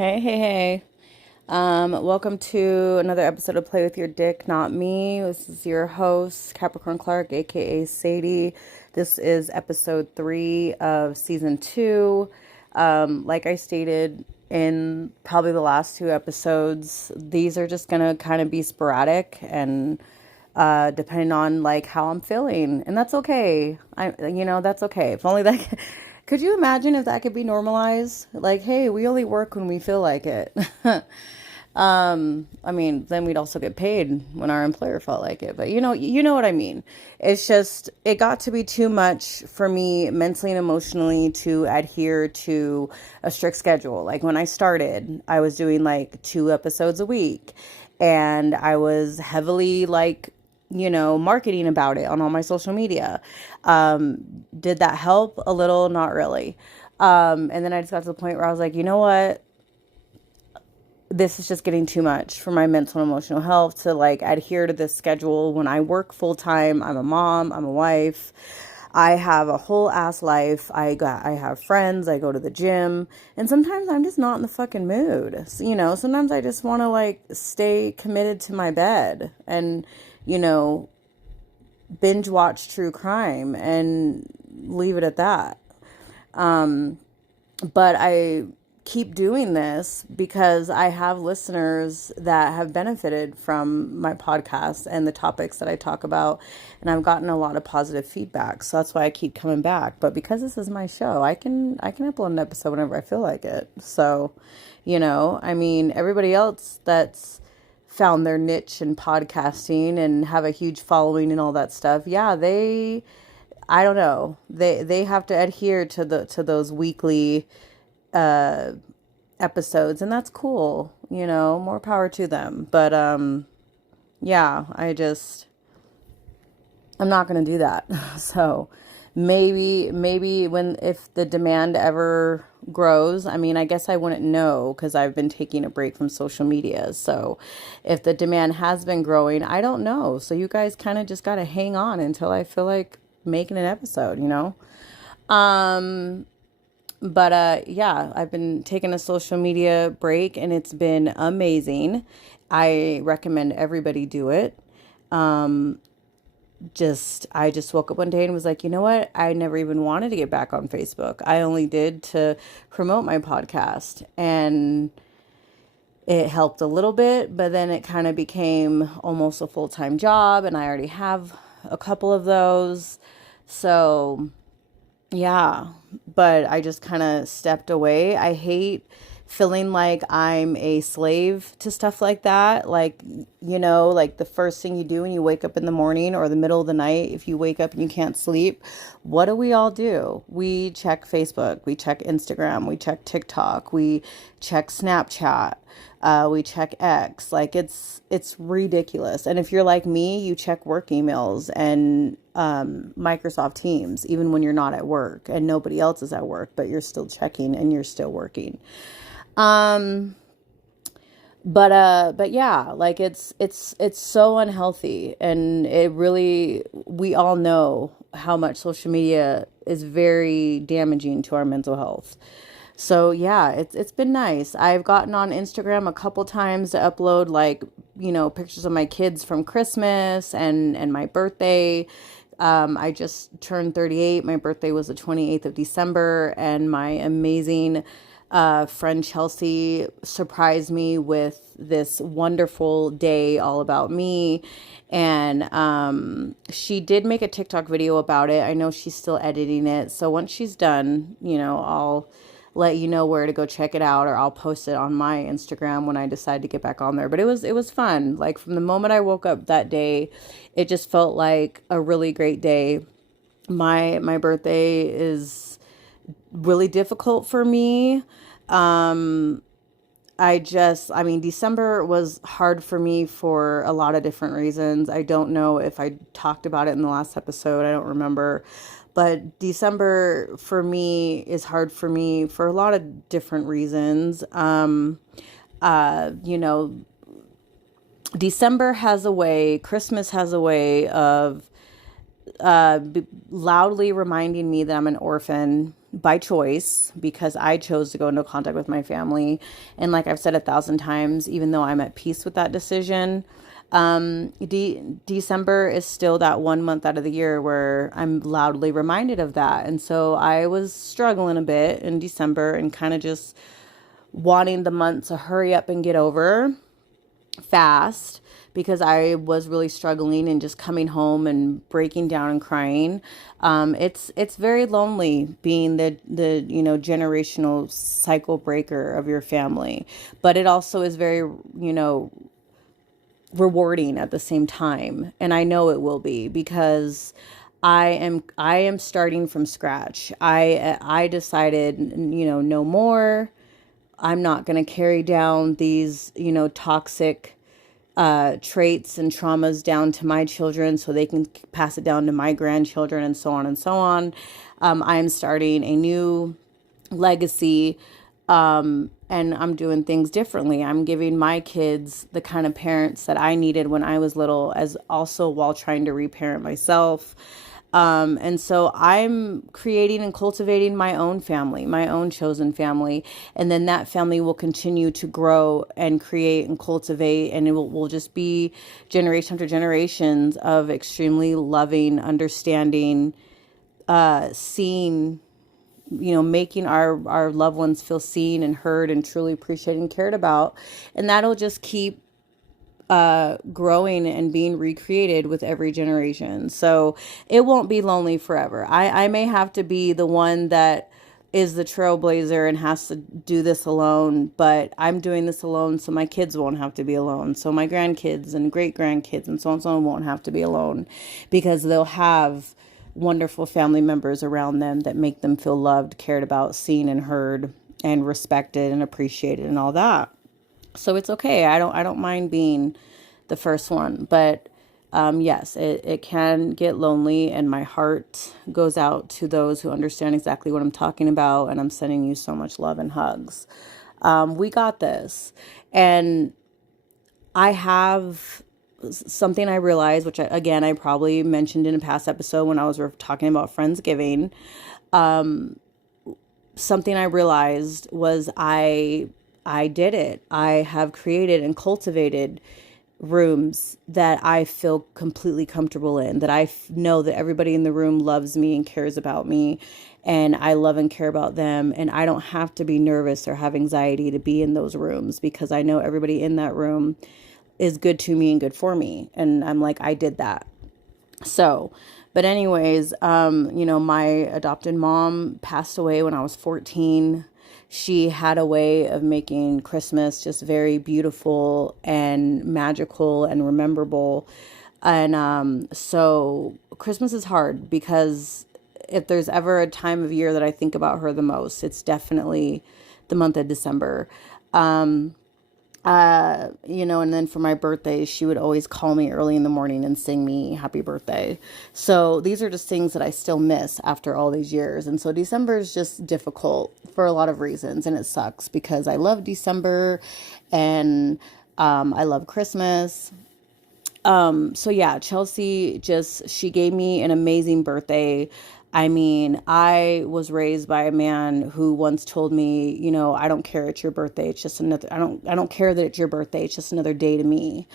Hey. Welcome to another episode of Play with Your Dick, Not Me. This is your host, Capricorn Clark, aka Sadie. This is episode 3 of season 2. Like I stated in probably the last 2 episodes, these are just gonna kind of be sporadic and depending on like how I'm feeling, and that's okay. That's okay. If only that. Could you imagine if that could be normalized? Like, hey, we only work when we feel like it. I mean, then we'd also get paid when our employer felt like it. But you know what I mean. It's just it got to be too much for me mentally and emotionally to adhere to a strict schedule. Like when I started, I was doing like 2 episodes a week, and I was heavily like marketing about it on all my social media. Did that help a little? Not really. And then I just got to the point where I was like, you know what? This is just getting too much for my mental and emotional health to like adhere to this schedule when I work full time. I'm a mom, I'm a wife. I have a whole ass life. I have friends, I go to the gym, and sometimes I'm just not in the fucking mood. So, sometimes I just want to like stay committed to my bed and, you know, binge watch true crime and leave it at that. But I keep doing this because I have listeners that have benefited from my podcast and the topics that I talk about, and I've gotten a lot of positive feedback. So that's why I keep coming back. But because this is my show, I can upload an episode whenever I feel like it. So, I mean, everybody else that's found their niche in podcasting and have a huge following and all that stuff, yeah, I don't know. They have to adhere to those weekly episodes, and that's cool. More power to them. But yeah, I'm not going to do that. So maybe if the demand ever grows, I mean, I guess I wouldn't know because I've been taking a break from social media. So if the demand has been growing, I don't know. So you guys kind of just got to hang on until I feel like making an episode. Um, but yeah, I've been taking a social media break and it's been amazing. I recommend everybody do it. I just woke up one day and was like, you know what? I never even wanted to get back on Facebook. I only did to promote my podcast, and it helped a little bit, but then it kind of became almost a full-time job, and I already have a couple of those. So yeah, but I just kind of stepped away. I hate feeling like I'm a slave to stuff like that. Like, like the first thing you do when you wake up in the morning or the middle of the night, if you wake up and you can't sleep, what do we all do? We check Facebook, we check Instagram, we check TikTok, we check Snapchat. We check X. Like it's ridiculous. And if you're like me, you check work emails and Microsoft Teams, even when you're not at work and nobody else is at work, but you're still checking and you're still working. Um, but yeah, like it's so unhealthy, and it really, we all know how much social media is very damaging to our mental health. So yeah, it's been nice. I've gotten on Instagram a couple times to upload like, pictures of my kids from Christmas and my birthday. I just turned 38. My birthday was the 28th of December, and my amazing friend Chelsea surprised me with this wonderful day all about me. And she did make a TikTok video about it. I know she's still editing it. So once she's done, I'll let you know where to go check it out, or I'll post it on my Instagram when I decide to get back on there. But it was fun. Like from the moment I woke up that day, it just felt like a really great day. My birthday is really difficult for me. Um, I mean, December was hard for me for a lot of different reasons. I don't know if I talked about it in the last episode. I don't remember. But December for me is hard for me for a lot of different reasons. Uh, you know, December has a way, Christmas has a way of loudly reminding me that I'm an orphan by choice because I chose to go into contact with my family. And like I've said 1,000 times, even though I'm at peace with that decision, December is still that 1 month out of the year where I'm loudly reminded of that. And so I was struggling a bit in December and kind of just wanting the month to hurry up and get over fast because I was really struggling and just coming home and breaking down and crying. It's very lonely being the generational cycle breaker of your family, but it also is very rewarding at the same time, and I know it will be because I am starting from scratch. I decided no more. I'm not going to carry down these, toxic traits and traumas down to my children so they can pass it down to my grandchildren and so on and so on. I'm starting a new legacy, and I'm doing things differently. I'm giving my kids the kind of parents that I needed when I was little, as also while trying to reparent myself. And so I'm creating and cultivating my own family, my own chosen family. And then that family will continue to grow and create and cultivate. And it will just be generation after generations of extremely loving, understanding, seeing, making our loved ones feel seen and heard and truly appreciated and cared about. And that'll just keep growing and being recreated with every generation. So it won't be lonely forever. I may have to be the one that is the trailblazer and has to do this alone, but I'm doing this alone so my kids won't have to be alone. So my grandkids and great grandkids and so on and so on won't have to be alone because they'll have wonderful family members around them that make them feel loved, cared about, seen and heard and respected and appreciated and all that. So it's okay. I don't mind being the first one, but yes, it can get lonely, and my heart goes out to those who understand exactly what I'm talking about, and I'm sending you so much love and hugs. We got this. And I have something I realized, which again, I probably mentioned in a past episode when I was talking about Friendsgiving. Something I realized was I did it. I have created and cultivated rooms that I feel completely comfortable in, that know that everybody in the room loves me and cares about me, and I love and care about them. And I don't have to be nervous or have anxiety to be in those rooms because I know everybody in that room is good to me and good for me. And I'm like, I did that. So, but anyways, my adopted mom passed away when I was 14. She had a way of making Christmas just very beautiful and magical and rememberable. And so Christmas is hard because if there's ever a time of year that I think about her the most, it's definitely the month of December. And then for my birthday, she would always call me early in the morning and sing me happy birthday. So these are just things that I still miss after all these years. And so December is just difficult for a lot of reasons. And it sucks because I love December and I love Christmas. So yeah, Chelsea she gave me an amazing birthday. I mean, I was raised by a man who once told me, I don't care it's your birthday. It's just another, I don't care that it's your birthday. It's just another day to me.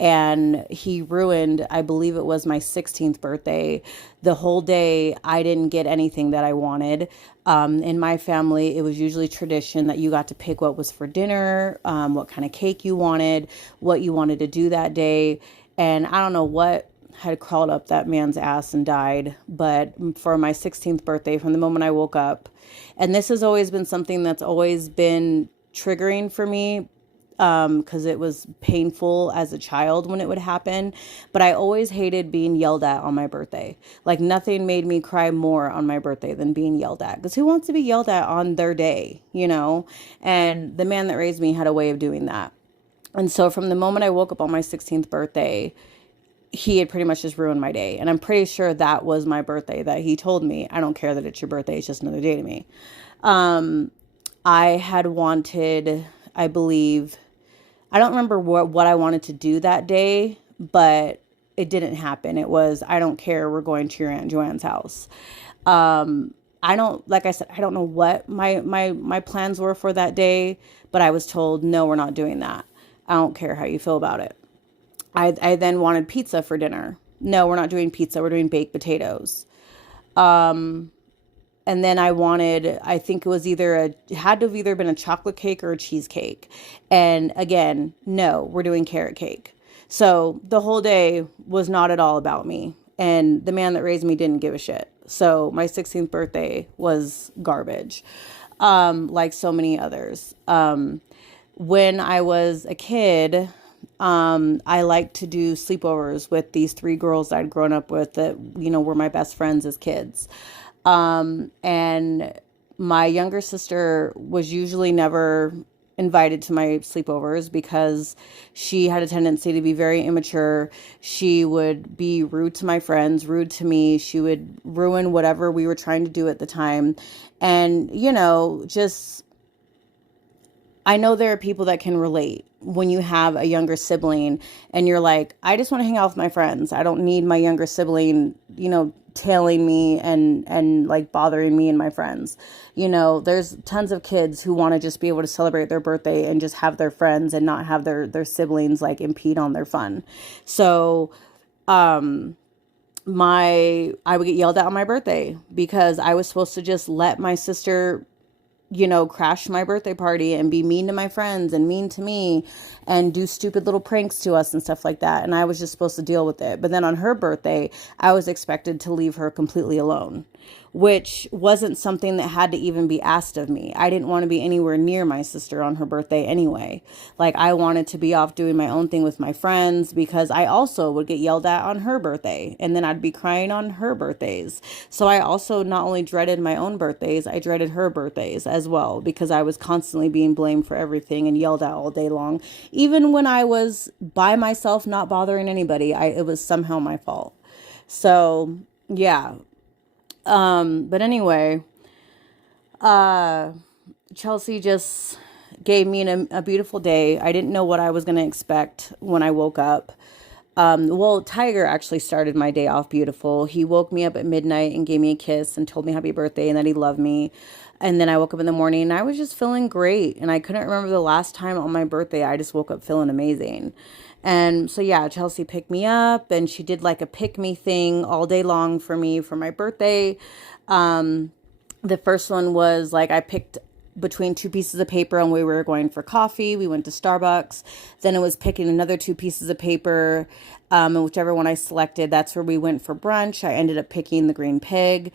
And he ruined, I believe it was my 16th birthday. The whole day, I didn't get anything that I wanted. In my family, it was usually tradition that you got to pick what was for dinner, what kind of cake you wanted, what you wanted to do that day. And I don't know what had crawled up that man's ass and died. But for my 16th birthday, from the moment I woke up, and this has always been something that's always been triggering for me, because it was painful as a child when it would happen. But I always hated being yelled at on my birthday. Like nothing made me cry more on my birthday than being yelled at. Because who wants to be yelled at on their day, And the man that raised me had a way of doing that. And so from the moment I woke up on my 16th birthday, he had pretty much just ruined my day. And I'm pretty sure that was my birthday that he told me, I don't care that it's your birthday. It's just another day to me. I had wanted, I believe, I don't remember what I wanted to do that day, but it didn't happen. It was, I don't care, we're going to your Aunt Joanne's house. I don't, like I said, I don't know what my plans were for that day, but I was told, no, we're not doing that. I don't care how you feel about it. I then wanted pizza for dinner. No, we're not doing pizza. We're doing baked potatoes. And then I wanted, I think it was it had to have either been a chocolate cake or a cheesecake. And again, no, we're doing carrot cake. So the whole day was not at all about me. And the man that raised me didn't give a shit. So my 16th birthday was garbage, like so many others. When I was a kid, I liked to do sleepovers with these three girls that I'd grown up with that, were my best friends as kids. And my younger sister was usually never invited to my sleepovers because she had a tendency to be very immature. She would be rude to my friends, rude to me. She would ruin whatever we were trying to do at the time. And, just, I know there are people that can relate when you have a younger sibling and you're like, I just want to hang out with my friends. I don't need my younger sibling, tailing me and like bothering me and my friends. There's tons of kids who want to just be able to celebrate their birthday and just have their friends and not have their siblings like impede on their fun. So, I would get yelled at on my birthday because I was supposed to just let my sister crash my birthday party and be mean to my friends and mean to me and do stupid little pranks to us and stuff like that. And I was just supposed to deal with it. But then on her birthday, I was expected to leave her completely alone, which wasn't something that had to even be asked of me. I didn't want to be anywhere near my sister on her birthday anyway. Like, I wanted to be off doing my own thing with my friends because I also would get yelled at on her birthday and then I'd be crying on her birthdays. So I also not only dreaded my own birthdays, I dreaded her birthdays as well because I was constantly being blamed for everything and yelled at all day long. Even when I was by myself, not bothering anybody, it was somehow my fault. So yeah. But anyway, Chelsea just gave me a beautiful day. I didn't know what I was going to expect when I woke up. Well, Tiger actually started my day off beautiful. He woke me up at midnight and gave me a kiss and told me happy birthday and that he loved me. And then I woke up in the morning and I was just feeling great. And I couldn't remember the last time on my birthday I just woke up feeling amazing. And so, yeah, Chelsea picked me up and she did like a pick me thing all day long for me for my birthday. The first one was like I picked between two pieces of paper and we were going for coffee. We went to Starbucks. Then it was picking another two pieces of paper. And whichever one I selected, that's where we went for brunch. I ended up picking the green pig.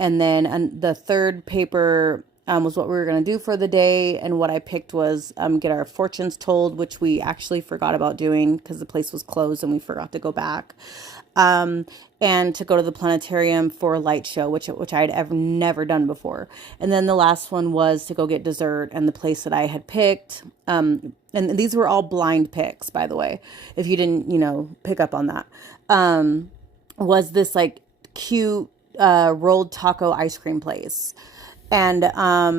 And then the third paper was what we were going to do for the day. And what I picked was get our fortunes told, which we actually forgot about doing because the place was closed and we forgot to go back. And to go to the planetarium for a light show, which I had ever never done before. And then the last one was to go get dessert, and the place that I had picked, and these were all blind picks, by the way, if you didn't, pick up on that, was this like cute, rolled taco ice cream place. And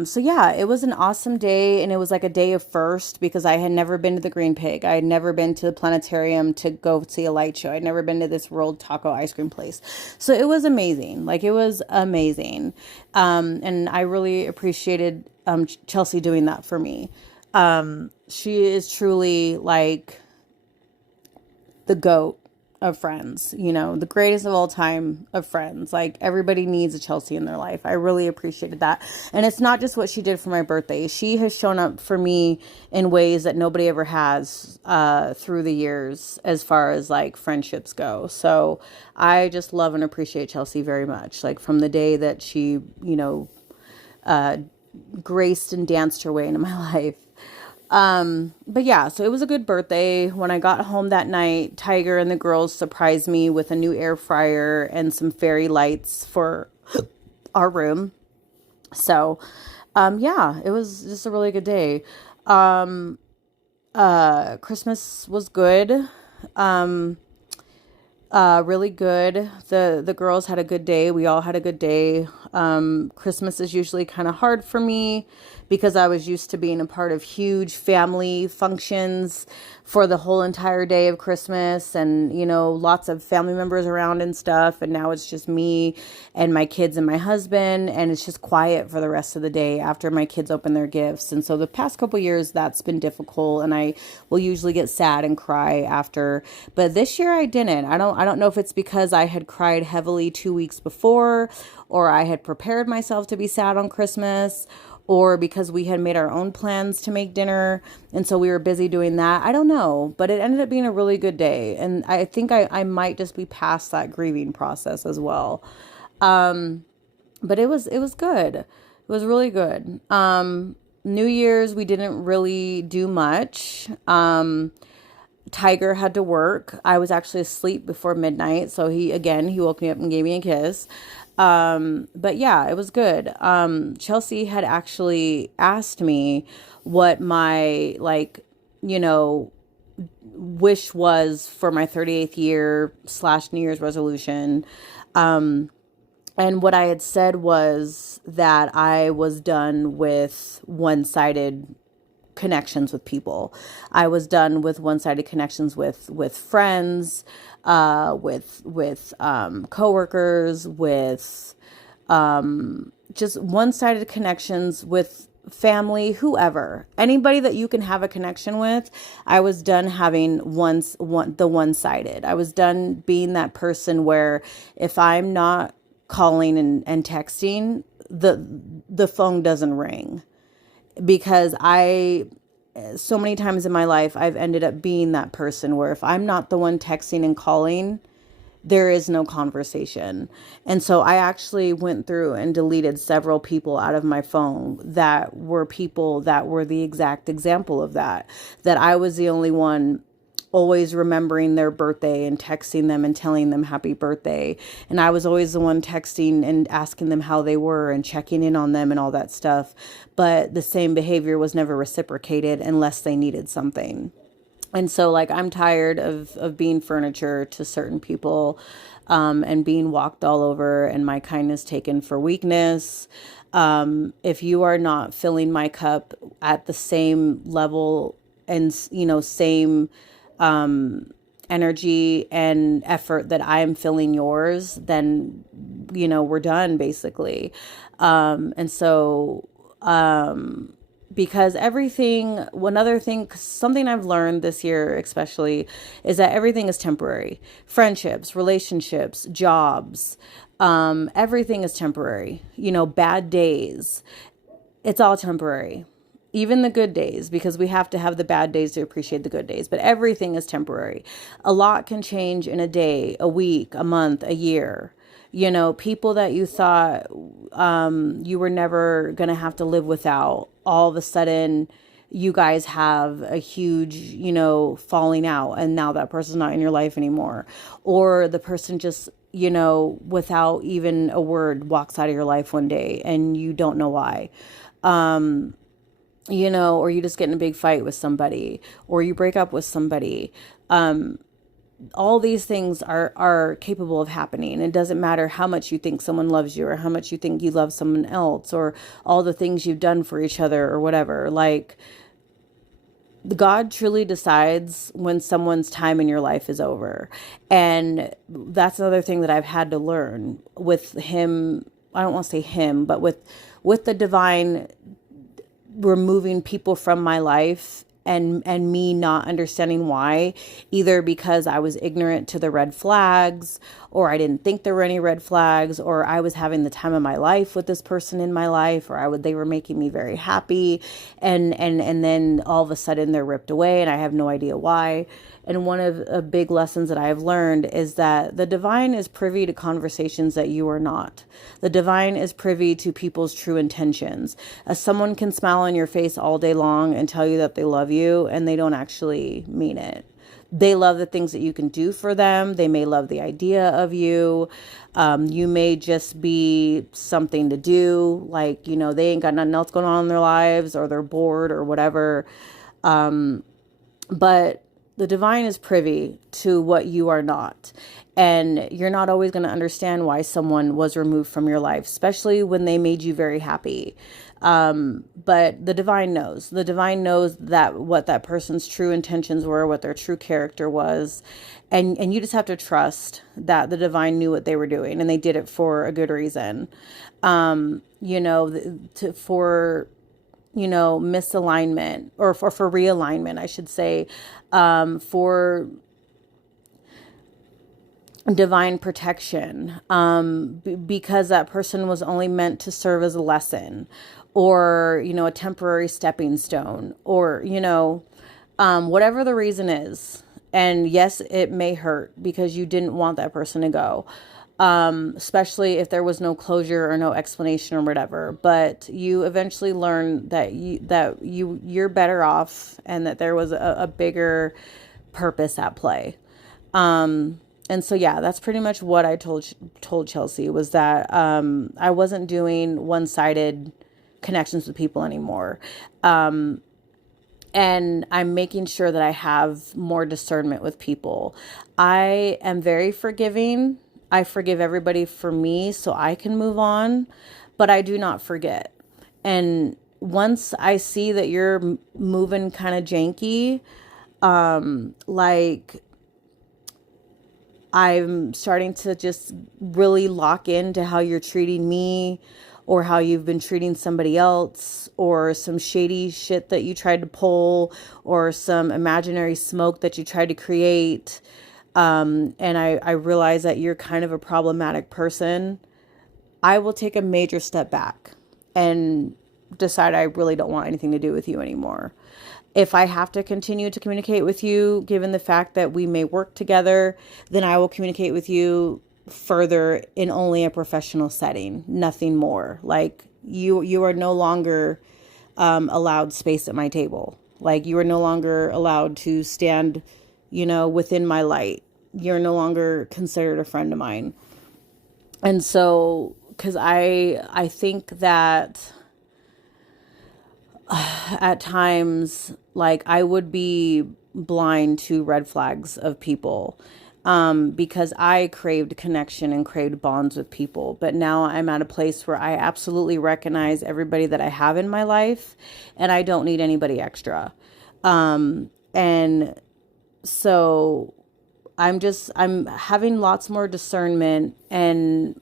so yeah, it was an awesome day, and it was like a day of first because I had never been to the Green Pig. I had never been to the planetarium to go see a light show. I'd never been to this rolled taco ice cream place. So it was amazing. Like, it was amazing. And I really appreciated Chelsea doing that for me. She is truly like the GOAT of friends, the greatest of all time of friends. Like, everybody needs a Chelsea in their life. I really appreciated that. And it's not just what she did for my birthday. She has shown up for me in ways that nobody ever has through the years as far as like friendships go. So I just love and appreciate Chelsea very much. Like, from the day that she, graced and danced her way into my life. But yeah, so it was a good birthday. When I got home that night, Tiger and the girls surprised me with a new air fryer and some fairy lights for our room. So, yeah, it was just a really good day. Christmas was good. Really good. The girls had a good day. We all had a good day. Christmas is usually kind of hard for me because I was used to being a part of huge family functions for the whole entire day of Christmas, and, lots of family members around and stuff. And now it's just me and my kids and my husband, and it's just quiet for the rest of the day after my kids open their gifts. And so the past couple years, that's been difficult, and I will usually get sad and cry after. But this year I didn't. I don't know if it's because I had cried heavily 2 weeks before, or I had prepared myself to be sad on Christmas, or because we had made our own plans to make dinner, and so we were busy doing that. I don't know, but it ended up being a really good day. And I think I might just be past that grieving process as well. But it was good. It was really good. New Year's, we didn't really do much. Tiger had to work. I was actually asleep before midnight, so he woke me up and gave me a kiss. But yeah, it was good. Chelsea had actually asked me what my, you know, wish was for my 38th year / New Year's resolution. And what I had said was that I was done with one-sided connections with people. I was done with one-sided connections with friends, with coworkers, with just one-sided connections with family, whoever, anybody that you can have a connection with. I was done having the one-sided. I was done being that person where if I'm not calling and texting, the phone doesn't ring. Because so many times in my life, I've ended up being that person where if I'm not the one texting and calling, there is no conversation. And so I actually went through and deleted several people out of my phone that were people that were the exact example of that I was the only one always remembering their birthday and texting them and telling them happy birthday. And I was always the one texting and asking them how they were and checking in on them and all that stuff. But the same behavior was never reciprocated unless they needed something. And so I'm tired of being furniture to certain people, and being walked all over and my kindness taken for weakness. If you are not filling my cup at the same level and, same energy and effort that I'm filling yours, then, we're done basically. And so, because something I've learned this year, especially, is that everything is temporary. Friendships, relationships, jobs, everything is temporary. Bad days, it's all temporary. Even the good days, because we have to have the bad days to appreciate the good days, but everything is temporary. A lot can change in a day, a week, a month, a year. People that you thought you were never going to have to live without, all of a sudden you guys have a huge, falling out, and now that person's not in your life anymore. Or the person just, without even a word, walks out of your life one day and you don't know why. Or you just get in a big fight with somebody, or you break up with somebody. All these things are capable of happening. It doesn't matter how much you think someone loves you, or how much you think you love someone else, or all the things you've done for each other or whatever. God truly decides when someone's time in your life is over. And that's another thing that I've had to learn with him. I don't want to say him, but with the divine removing people from my life, and me not understanding why, either because I was ignorant to the red flags, or I didn't think there were any red flags, or I was having the time of my life with this person in my life, or they were making me very happy, and then all of a sudden they're ripped away and I have no idea why. And one of the big lessons that I have learned is that the divine is privy to conversations that you are not. The divine is privy to people's true intentions. Someone can smile on your face all day long and tell you that they love you, and they don't actually mean it. They love the things that you can do for them. They may love the idea of you. You may just be something to do. They ain't got nothing else going on in their lives, or they're bored or whatever. But the divine is privy to what you are not. And you're not always going to understand why someone was removed from your life, especially when they made you very happy. But the divine knows. The divine knows that what that person's true intentions were, what their true character was. And you just have to trust that the divine knew what they were doing and they did it for a good reason. You know, for, you know, misalignment or for realignment, I should say, for divine protection, because that person was only meant to serve as a lesson or, you know, a temporary stepping stone or, you know, whatever the reason is. And yes, it may hurt because you didn't want that person to go, especially if there was no closure or no explanation or whatever. But you eventually learn that you're better off and that there was a bigger purpose at play. And so, yeah, that's pretty much what I told Chelsea was that I wasn't doing one-sided connections with people anymore. And I'm making sure that I have more discernment with people. I am very forgiving. I forgive everybody for me so I can move on, but I do not forget. And once I see that you're moving kind of janky, like I'm starting to just really lock into how you're treating me or how you've been treating somebody else or some shady shit that you tried to pull or some imaginary smoke that you tried to create. And I realize that you're kind of a problematic person. I will take a major step back and decide I really don't want anything to do with you anymore. If I have to continue to communicate with you, given the fact that we may work together, then I will communicate with you further in only a professional setting, nothing more. Like you are no longer allowed space at my table. Like you are no longer allowed to stand, you know, within my light. You're no longer considered a friend of mine. And so, because I think that at times, like I would be blind to red flags of people, because I craved connection and craved bonds with people. But now I'm at a place where I absolutely recognize everybody that I have in my life and I don't need anybody extra. And so I'm having lots more discernment and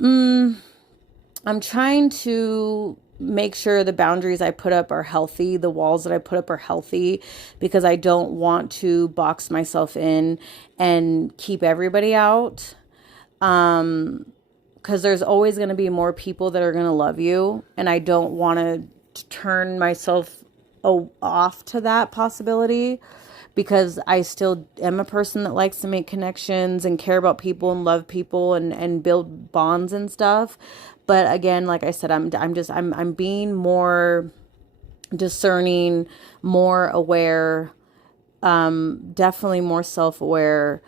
I'm trying to make sure the boundaries I put up are healthy, the walls that I put up are healthy, because I don't want to box myself in and keep everybody out. Because there's always going to be more people that are going to love you, and I don't want to turn myself off to that possibility, because I still am a person that likes to make connections and care about people and love people and build bonds and stuff. But again, like I said, I'm being more discerning, more aware, definitely more self-aware,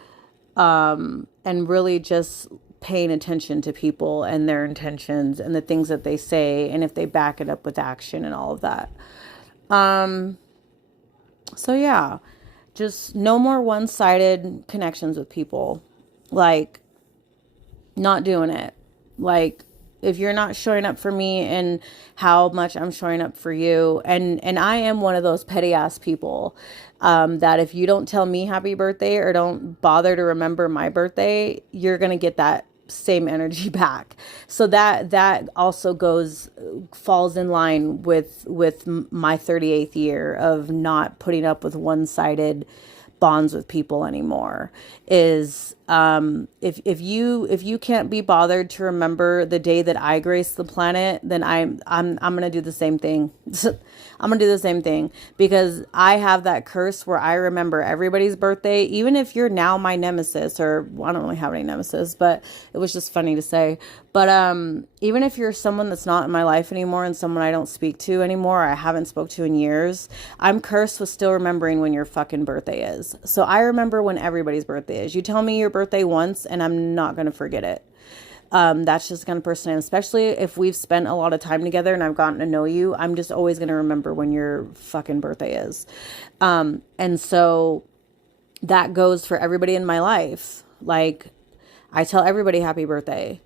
and really just paying attention to people and their intentions and the things that they say and if they back it up with action and all of that. So yeah, just no more one-sided connections with people. Like, not doing it. Like, if you're not showing up for me and how much I'm showing up for you, and I am one of those petty ass people, that if you don't tell me happy birthday or don't bother to remember my birthday, you're gonna get that same energy back. So that also falls in line with my 38th year of not putting up with one-sided bonds with people anymore. Is if you can't be bothered to remember the day that I graced the planet, then I'm gonna do the same thing. I'm gonna do the same thing, because I have that curse where I remember everybody's birthday, even if you're now my nemesis, or well, I don't really have any nemesis, but it was just funny to say. But even if you're someone that's not in my life anymore and someone I don't speak to anymore, or I haven't spoke to in years, I'm cursed with still remembering when your fucking birthday is. So I remember when everybody's birthday is. You tell me your birthday once and I'm not going to forget it. That's just the kind of person I am, especially if we've spent a lot of time together and I've gotten to know you. I'm just always going to remember when your fucking birthday is. And so that goes for everybody in my life. Like, I tell everybody happy birthday.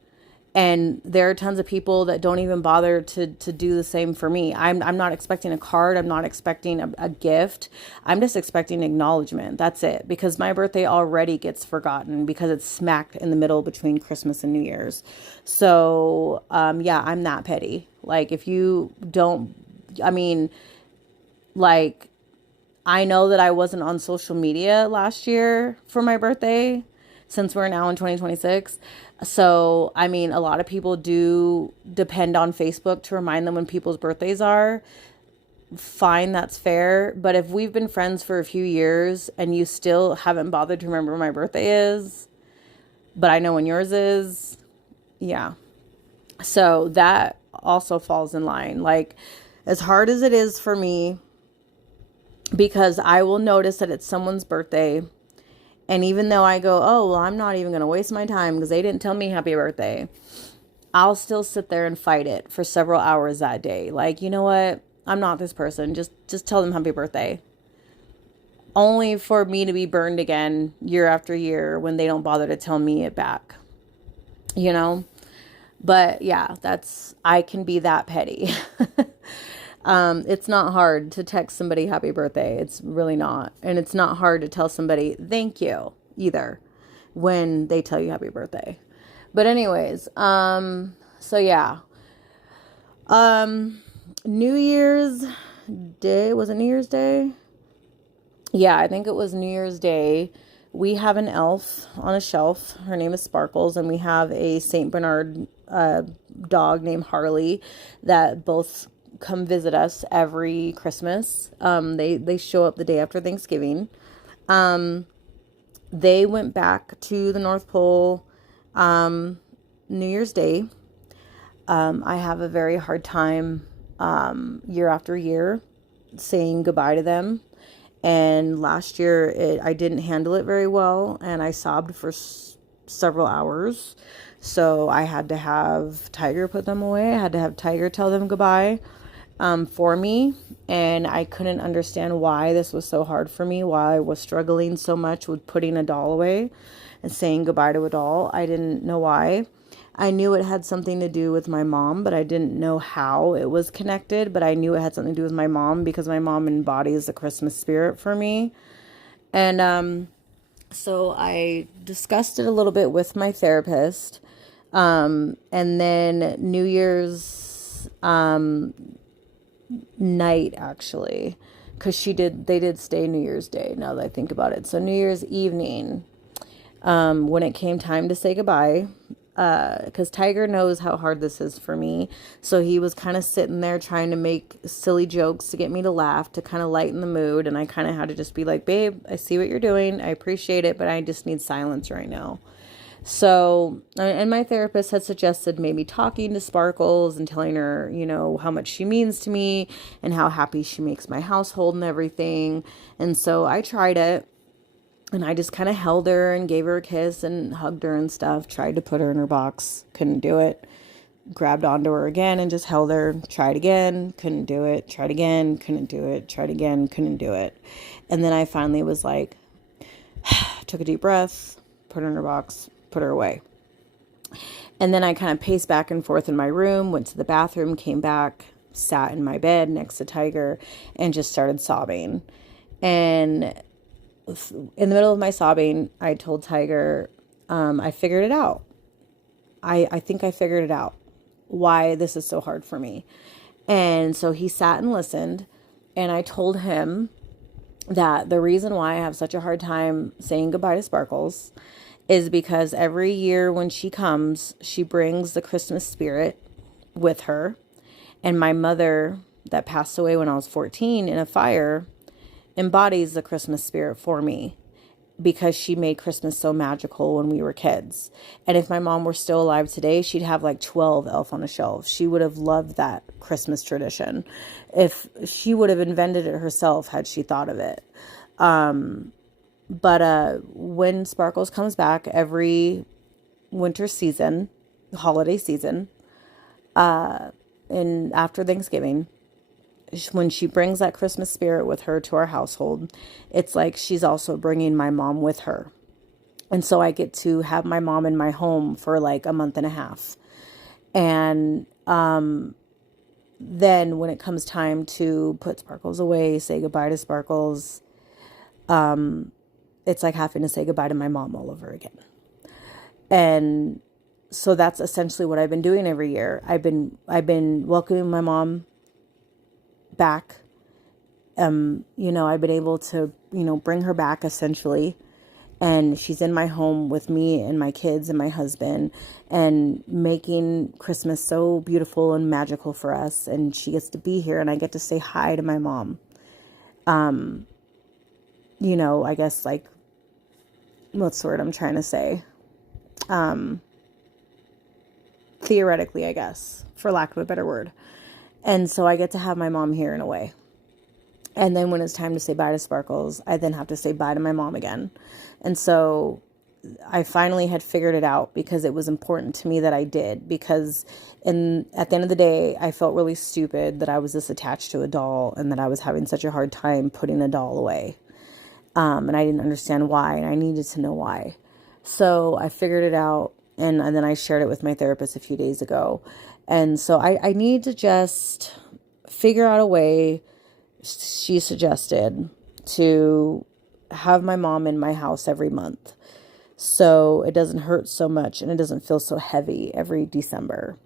And there are tons of people that don't even bother to do the same for me. I'm not expecting a card. I'm not expecting a gift. I'm just expecting acknowledgement. That's it. Because my birthday already gets forgotten because it's smack in the middle between Christmas and New Year's. So, yeah, I'm that petty. Like, if you don't, I mean, like, I know that I wasn't on social media last year for my birthday since we're now in 2026. So, I mean, a lot of people do depend on Facebook to remind them when people's birthdays are. Fine, that's fair. But if we've been friends for a few years and you still haven't bothered to remember when my birthday is, but I know when yours is, yeah. So that also falls in line. Like, as hard as it is for me, because I will notice that it's someone's birthday. And even though I go, oh, well, I'm not even going to waste my time because they didn't tell me happy birthday, I'll still sit there and fight it for several hours that day. Like, you know what? I'm not this person. Just tell them happy birthday. Only for me to be burned again year after year when they don't bother to tell me it back. You know? But yeah, I can be that petty. It's not hard to text somebody happy birthday. It's really not. And it's not hard to tell somebody thank you either when they tell you happy birthday. But anyways, so yeah. New Year's Day, was it New Year's Day? Yeah, I think it was New Year's Day. We have an elf on a shelf. Her name is Sparkles, and we have a Saint Bernard dog named Harley that both come visit us every Christmas. They show up the day after Thanksgiving. They went back to the North Pole New Year's Day. I have a very hard time year after year saying goodbye to them. And last year I didn't handle it very well, and I sobbed for several hours. So I had to have Tiger put them away. I had to have Tiger tell them goodbye for me. And I couldn't understand why this was so hard for me, why I was struggling so much with putting a doll away and saying goodbye to a doll. I didn't know why. I knew it had something to do with my mom, but I didn't know how it was connected. But I knew it had something to do with my mom because my mom embodies the Christmas spirit for me. And so I discussed it a little bit with my therapist. And then New Year's night, actually, because they did stay New Year's Day, now that I think about it. So New Year's evening, when it came time to say goodbye, because Tiger knows how hard this is for me. So he was kind of sitting there trying to make silly jokes to get me to laugh, to kind of lighten the mood. And I kind of had to just be like, babe, I see what you're doing. I appreciate it, but I just need silence right now. So, and my therapist had suggested maybe talking to Sparkles and telling her, you know, how much she means to me and how happy she makes my household and everything. And so I tried it. And I just kind of held her and gave her a kiss and hugged her and stuff. Tried to put her in her box. Couldn't do it. Grabbed onto her again and just held her. Tried again. Couldn't do it. Tried again. Couldn't do it. Tried again. Couldn't do it. And then I finally was like, took a deep breath, put her in her box, put her away. And then I kind of paced back and forth in my room, went to the bathroom, came back, sat in my bed next to Tiger, and just started sobbing. And in the middle of my sobbing, I told Tiger, I figured it out. I think I figured it out, why this is so hard for me. And so he sat and listened, and I told him that the reason why I have such a hard time saying goodbye to Sparkles is because every year when she comes, she brings the Christmas spirit with her. And my mother, that passed away when I was 14 in a fire, embodies the Christmas spirit for me because she made Christmas so magical when we were kids. And if my mom were still alive today, she'd have like 12 Elf on a Shelf. She would have loved that Christmas tradition. If she would have invented it herself had she thought of it. But when Sparkles comes back every winter season, holiday season, and after Thanksgiving, when she brings that Christmas spirit with her to our household, it's like she's also bringing my mom with her. And so I get to have my mom in my home for like a month and a half. And then when it comes time to put Sparkles away, say goodbye to Sparkles, it's like having to say goodbye to my mom all over again. And so that's essentially what I've been doing every year. I've been welcoming my mom back. I've been able to, bring her back essentially. And she's in my home with me and my kids and my husband, and making Christmas so beautiful and magical for us. And she gets to be here, and I get to say hi to my mom. I guess, like, what's the word I'm trying to say? Theoretically, I guess, for lack of a better word. And so I get to have my mom here in a way. And then when it's time to say bye to Sparkles, I then have to say bye to my mom again. And so I finally had figured it out, because it was important to me that I did, because at the end of the day, I felt really stupid that I was this attached to a doll, and that I was having such a hard time putting a doll away. And I didn't understand why, and I needed to know why. So I figured it out, and then I shared it with my therapist a few days ago. And so I need to just figure out a way, she suggested, to have my mom in my house every month, so it doesn't hurt so much and it doesn't feel so heavy every December.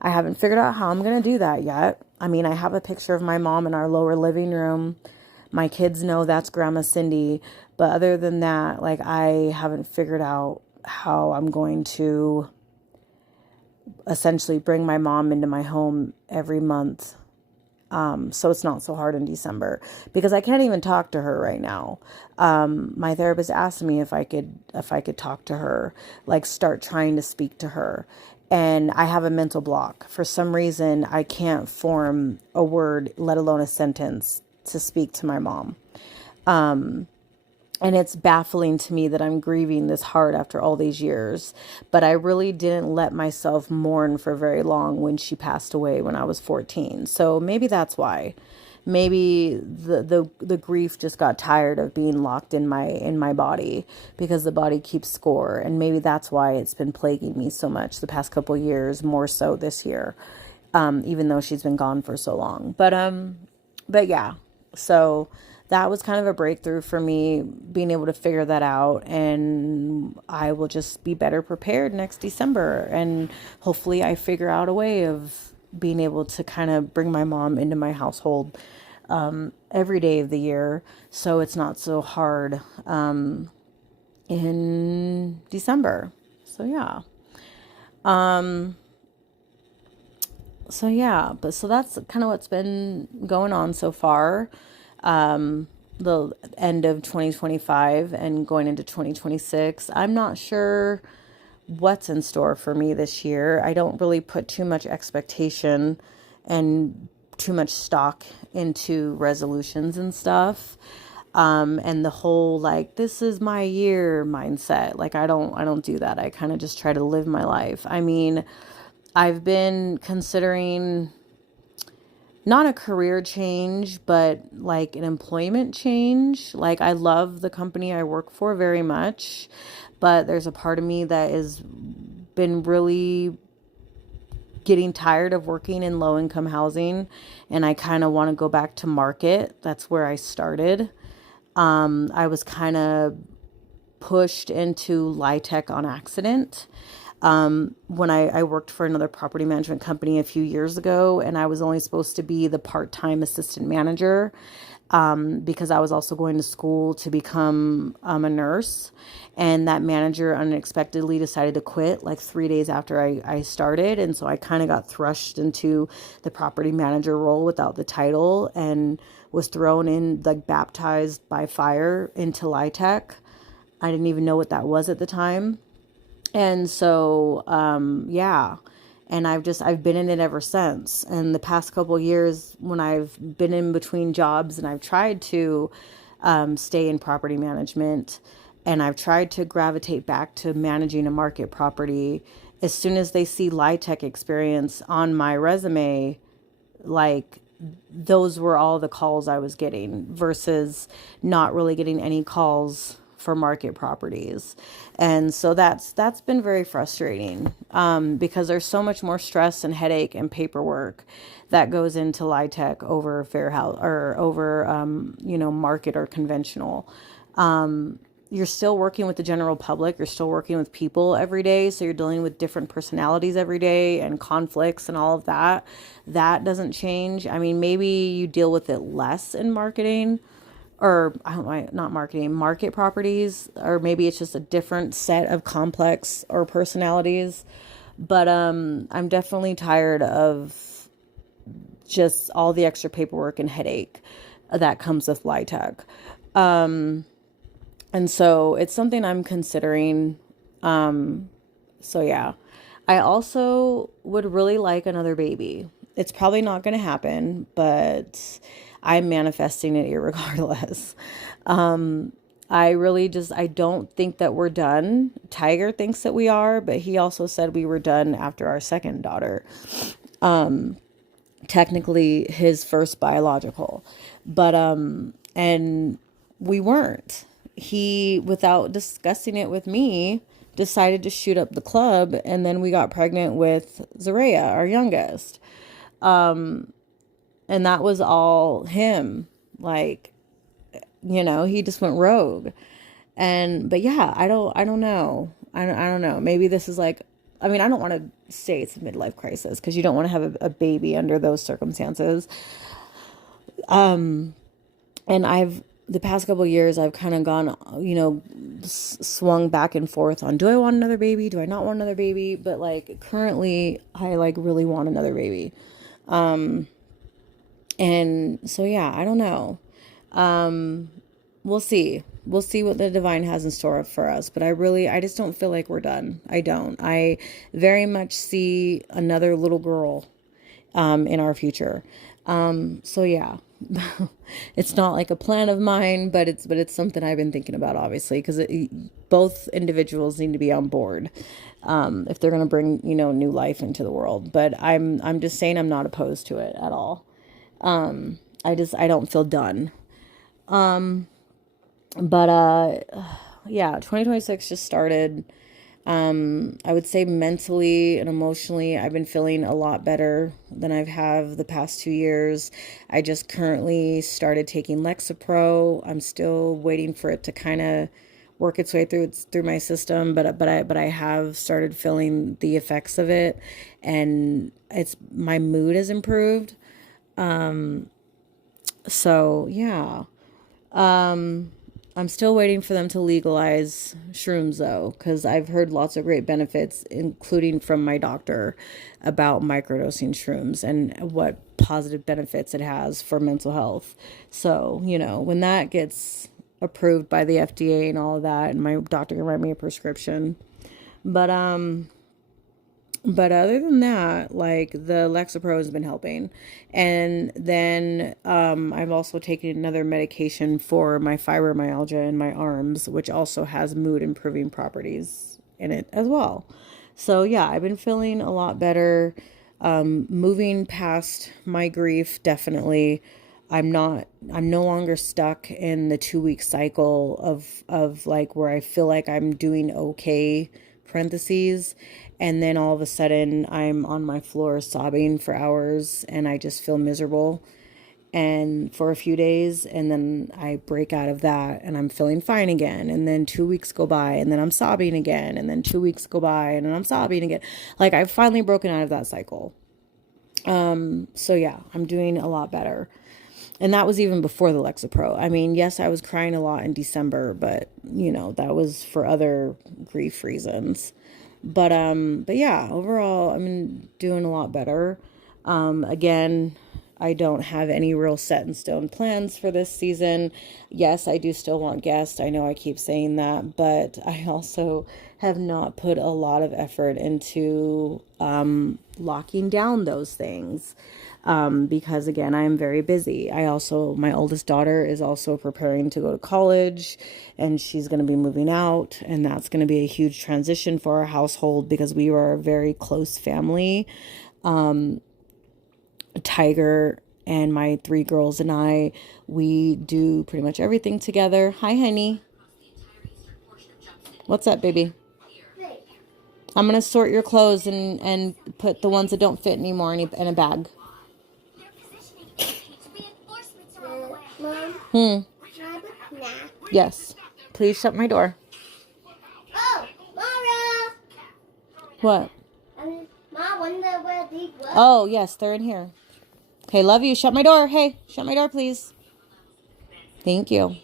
I haven't figured out how I'm going to do that yet. I mean, I have a picture of my mom in our lower living room. My kids know that's Grandma Cindy. But other than that, like, I haven't figured out how I'm going to essentially bring my mom into my home every month. So it's not so hard in December, because I can't even talk to her right now. My therapist asked me if I could talk to her, like start trying to speak to her. And I have a mental block. For some reason, I can't form a word, let alone a sentence, to speak to my mom. And it's baffling to me that I'm grieving this hard after all these years. But I really didn't let myself mourn for very long when she passed away when I was 14. So maybe that's why. Maybe the grief just got tired of being locked in my body, because the body keeps score. And maybe that's why it's been plaguing me so much the past couple years, more so this year, even though she's been gone for so long. But yeah, so that was kind of a breakthrough for me, being able to figure that out. And I will just be better prepared next December. And hopefully I figure out a way of being able to kind of bring my mom into my household every day of the year, so it's not so hard in December. So yeah. So that's kind of what's been going on so far. The end of 2025 and going into 2026. I'm not sure what's in store for me this year. I don't really put too much expectation and too much stock into resolutions and stuff. And the whole, like, this is my year mindset. Like, I don't do that. I kind of just try to live my life. I mean, I've been considering not a career change, but like an employment change. Like, I love the company I work for very much, but there's a part of me that has been really getting tired of working in low income housing, and I kind of want to go back to market. That's where I started. I was kind of pushed into LIHTC on accident. When I worked for another property management company a few years ago, and I was only supposed to be the part-time assistant manager, because I was also going to school to become a nurse. And that manager unexpectedly decided to quit like 3 days after I started. And so I kind of got thrust into the property manager role without the title, and was thrown in, like, baptized by fire into LIHTC. I didn't even know what that was at the time. And so, yeah, and I've been in it ever since. And the past couple of years, when I've been in between jobs and I've tried to, stay in property management, and I've tried to gravitate back to managing a market property, as soon as they see LIHTC experience on my resume, like, those were all the calls I was getting, versus not really getting any calls for market properties. And so that's been very frustrating, because there's so much more stress and headache and paperwork that goes into LIHTC over fair house or over, market or conventional. You're still working with the general public. You're still working with people every day. So you're dealing with different personalities every day and conflicts and all of that. That doesn't change. I mean, maybe you deal with it less in marketing, or I don't know, not marketing, market properties, or maybe it's just a different set of complex or personalities. But I'm definitely tired of just all the extra paperwork and headache that comes with LIHTC. And so it's something I'm considering. So yeah, I also would really like another baby. It's probably not going to happen, but I'm manifesting it irregardless. I really just, I don't think that we're done. Tiger thinks that we are, but he also said we were done after our second daughter. Technically his first biological, but, and we weren't. He, without discussing it with me, decided to shoot up the club, and then we got pregnant with Zaria, our youngest. And that was all him. Like, he just went rogue. But yeah, I don't know. I don't know. Maybe this is like, I mean, I don't want to say it's a midlife crisis, because you don't want to have a baby under those circumstances. And the past couple of years, I've kind of gone, swung back and forth on, do I want another baby? Do I not want another baby? But like currently I like really want another baby. And so, yeah, I don't know. We'll see. We'll see what the divine has in store for us. But I just don't feel like we're done. I don't. I very much see another little girl, in our future. So yeah, it's not like a plan of mine, but it's something I've been thinking about, obviously, because both individuals need to be on board, if they're going to bring, new life into the world. But I'm just saying I'm not opposed to it at all. I don't feel done. But yeah, 2026 just started. I would say mentally and emotionally, I've been feeling a lot better than I've have the past 2 years. I just currently started taking Lexapro. I'm still waiting for it to kind of work its way through my system, but I have started feeling the effects of it, and my mood has improved. So yeah. I'm still waiting for them to legalize shrooms, though, because I've heard lots of great benefits, including from my doctor, about microdosing shrooms and what positive benefits it has for mental health. So, when that gets approved by the FDA and all of that, and my doctor can write me a prescription. But other than that, like, the Lexapro has been helping. And then I've also taken another medication for my fibromyalgia in my arms, which also has mood improving properties in it as well. So yeah, I've been feeling a lot better. Moving past my grief, definitely. I'm no longer stuck in the 2 week cycle of like where I feel like I'm doing okay, parentheses, and then all of a sudden I'm on my floor sobbing for hours and I just feel miserable, and for a few days, and then I break out of that and I'm feeling fine again, and then 2 weeks go by and then I'm sobbing again, and then 2 weeks go by and then I'm sobbing again. Like, I've finally broken out of that cycle. So yeah, I'm doing a lot better. And that was even before the Lexapro. I mean, yes, I was crying a lot in December, but that was for other grief reasons. But yeah, overall, I'm doing a lot better. Again, I don't have any real set in stone plans for this season. Yes, I do still want guests. I know I keep saying that, but I also have not put a lot of effort into locking down those things. Because again, I am very busy. My oldest daughter is also preparing to go to college, and she's going to be moving out, and that's going to be a huge transition for our household because we were a very close family. Tiger and my 3 girls and I, we do pretty much everything together. Hi, honey. What's up, baby? I'm going to sort your clothes and put the ones that don't fit anymore in a bag. Mom, Hmm. can I have a snack? Yes. Please shut my door. Oh, Mara! What? Mom, wonder where these were. Oh, yes, they're in here. Okay, love you. Shut my door. Hey, shut my door, please. Thank you.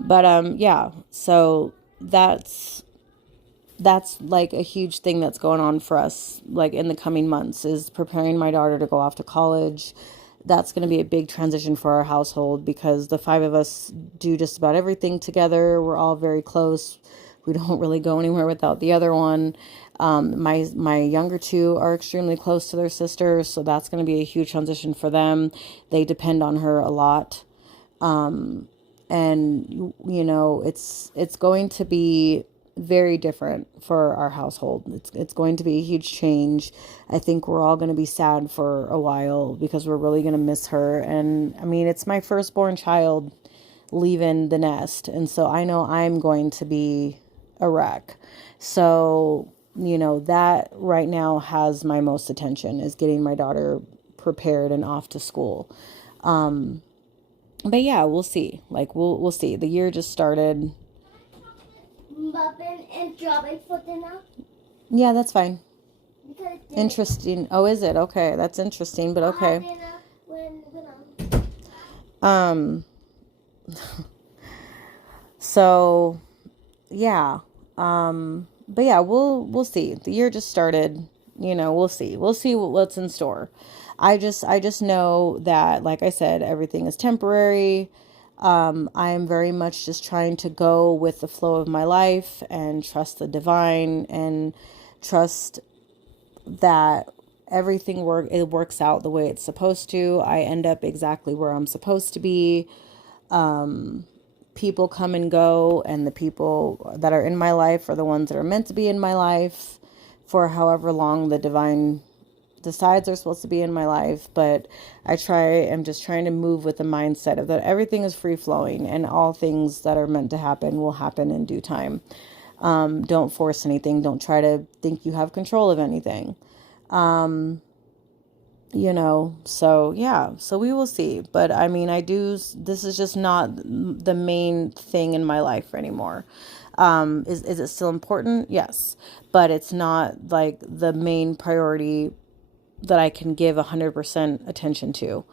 But yeah, so that's like a huge thing that's going on for us, like in the coming months, is preparing my daughter to go off to college. That's going to be a big transition for our household because the 5 of us do just about everything together. We're all very close. We don't really go anywhere without the other one. My younger 2 are extremely close to their sisters, so that's going to be a huge transition for them. They depend on her a lot. And you know, it's going to be very different for our household. It's going to be a huge change. I think we're all going to be sad for a while because we're really going to miss her. And I mean, it's my firstborn child leaving the nest, and so I know I'm going to be a wreck. So, you know, that right now has my most attention, is getting my daughter prepared and off to school. But yeah, we'll see. Like we'll see. The year just started. Muffin and strawberry for dinner. Yeah, that's fine. Because Interesting. Oh, is it? Okay, that's interesting, but okay. dinner when Um so yeah. But yeah, we'll see. The year just started. You know, we'll see. We'll see what's in store. I just know that, like I said, everything is temporary. I'm very much just trying to go with the flow of my life and trust the divine and trust that everything works out the way it's supposed to. I end up exactly where I'm supposed to be. People come and go, and the people that are in my life are the ones that are meant to be in my life for however long the divine decides they're supposed to be in my life. But I'm just trying to move with the mindset of that everything is free flowing and all things that are meant to happen will happen in due time. Don't force anything. Don't try to think you have control of anything. You know, so yeah, so we will see. But I mean, this is just not the main thing in my life anymore. Is it still important? Yes, but it's not like the main priority that I can give 100% attention to.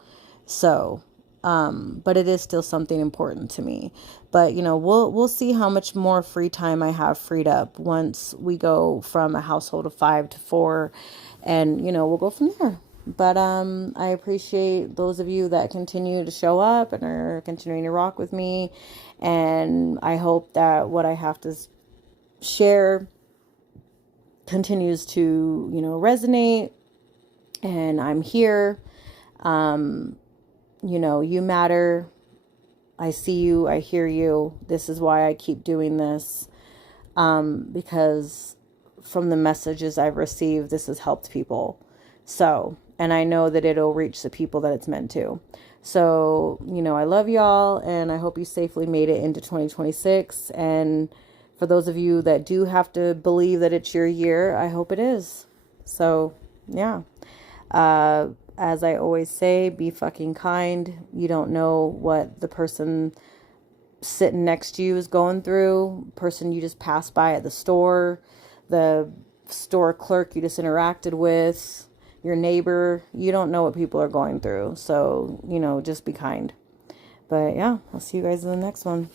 So, but it is still something important to me. But you know, we'll see how much more free time I have freed up once we go from a household of 5 to 4, and you know, we'll go from there. But I appreciate those of you that continue to show up and are continuing to rock with me, and I hope that what I have to share continues to, you know, resonate. And I'm here. You know, you matter. I see you. I hear you. This is why I keep doing this. Because from the messages I've received, this has helped people. So, and I know that it'll reach the people that it's meant to. So, you know, I love y'all, and I hope you safely made it into 2026. And for those of you that do have to believe that it's your year, I hope it is. So, yeah. As I always say, be fucking kind. You don't know what the person sitting next to you is going through. Person you just passed by at the store, the store clerk you just interacted with, your neighbor. You don't know what people are going through. So, you know, just be kind. But yeah, I'll see you guys in the next one.